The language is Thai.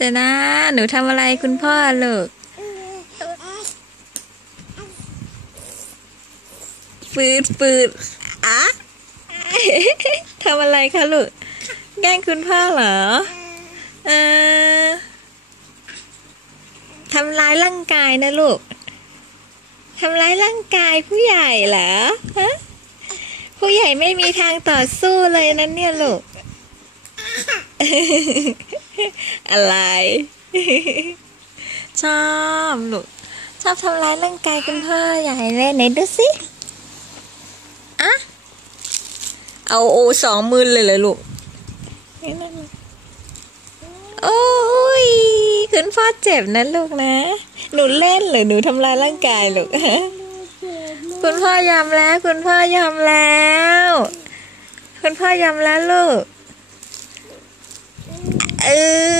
จะนะ หนูทำอะไรคุณพ่อลูกฟืดฟืดอะทำอะไรคะลูก แกล้งคุณพ่อเหรอ เออทำร้ายร่างกายนะลูก ทำร้ายร่างกายผู้ใหญ่เหรอ ฮะ ผู้ใหญ่ไม่มีทางต่อสู้เลยนะเนี่ยลูก อะไร ชอบลูกชอบทำร้ายร่างกายคุณพ่อใหญ่เลยไหนดูสิอะเอาโอสองมือเลยเลยลูกนี่นั่นลูกโอ้ยคุณพ่อเจ็บนะลูกนะ หนูเล่นหรือหนูทำร้ายร่างกายลูกคุณพ่อยอมแล้ว คุณพ่อยอมแล้ว คุณพ่อยอมแล้วลูก เออ